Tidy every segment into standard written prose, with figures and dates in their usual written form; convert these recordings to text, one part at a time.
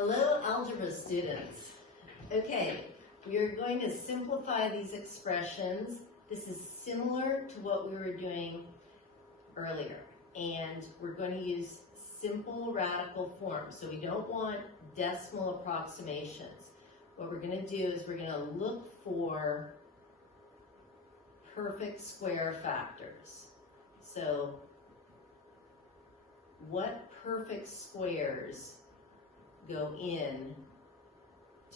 Hello, algebra students. Okay, we are going to simplify these expressions. This is similar to what we were doing earlier, and we're going to use simple radical forms. So we don't want decimal approximations. What we're going to do is we're going to look for perfect square factors. So what perfect squares go in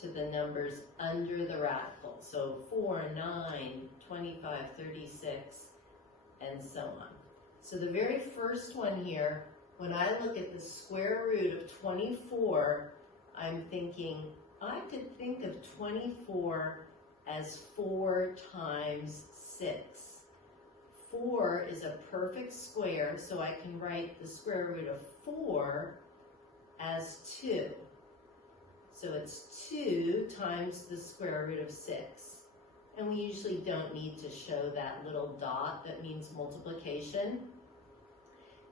to the numbers under the radical? So 4, 9, 25, 36, and so on. So the very first one here, when I look at the square root of 24, I'm thinking, I could think of 24 as 4 times 6. 4 is a perfect square, so I can write the square root of 4 as 2. So it's 2 times the square root of 6. And we usually don't need to show that little dot that means multiplication.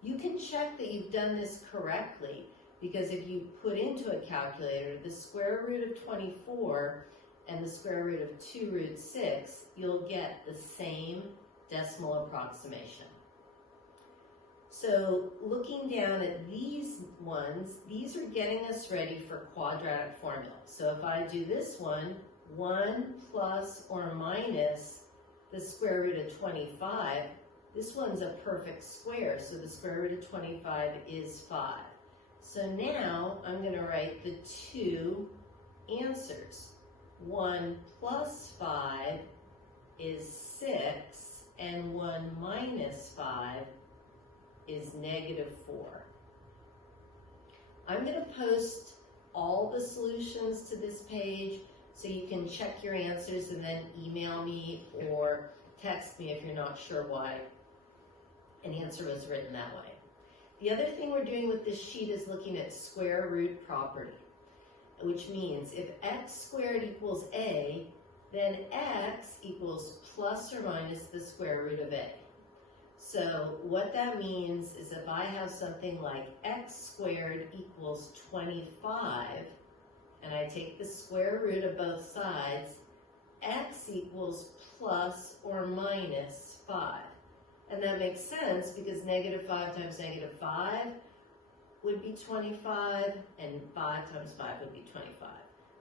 You can check that you've done this correctly, because if you put into a calculator the square root of 24 and the square root of 2 root 6, you'll get the same decimal approximation. So looking down at these ones, these are getting us ready for quadratic formula. So if I do this one, 1 plus or minus the square root of 25, this one's a perfect square, so the square root of 25 is 5. So now I'm going to write the two answers. 1 plus 5 is 6, and 1 minus 5 is negative 4. I'm going to post all the solutions to this page so you can check your answers and then email me or text me if you're not sure why an answer was written that way. The other thing we're doing with this sheet is looking at square root property, which means if x squared equals a, then x equals plus or minus the square root of a. So what that means is if I have something like x squared equals 25, and I take the square root of both sides, x equals plus or minus 5. And that makes sense because negative 5 times negative 5 would be 25, and 5 times 5 would be 25.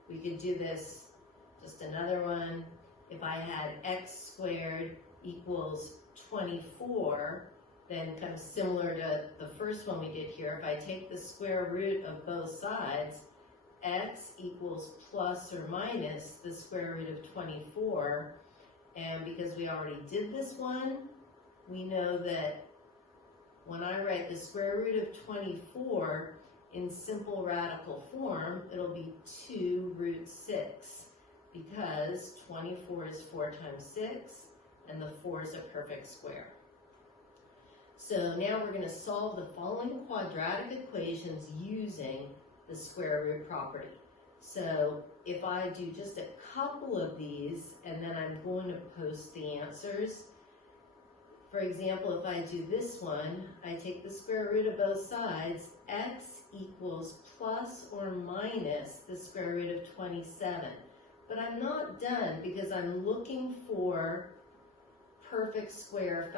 We could do this, just another one. If I had x squared equals 24, then kind of similar to the first one we did here, if I take the square root of both sides, x equals plus or minus the square root of 24, and because we already did this one, we know that when I write the square root of 24 in simple radical form, it'll be 2 root 6, because 24 is 4 times 6, and the 4 is a perfect square. So now we're going to solve the following quadratic equations using the square root property. So if I do just a couple of these, and then I'm going to post the answers. For example, if I do this one, I take the square root of both sides, x equals plus or minus the square root of 27. But I'm not done because I'm looking for perfect square factors.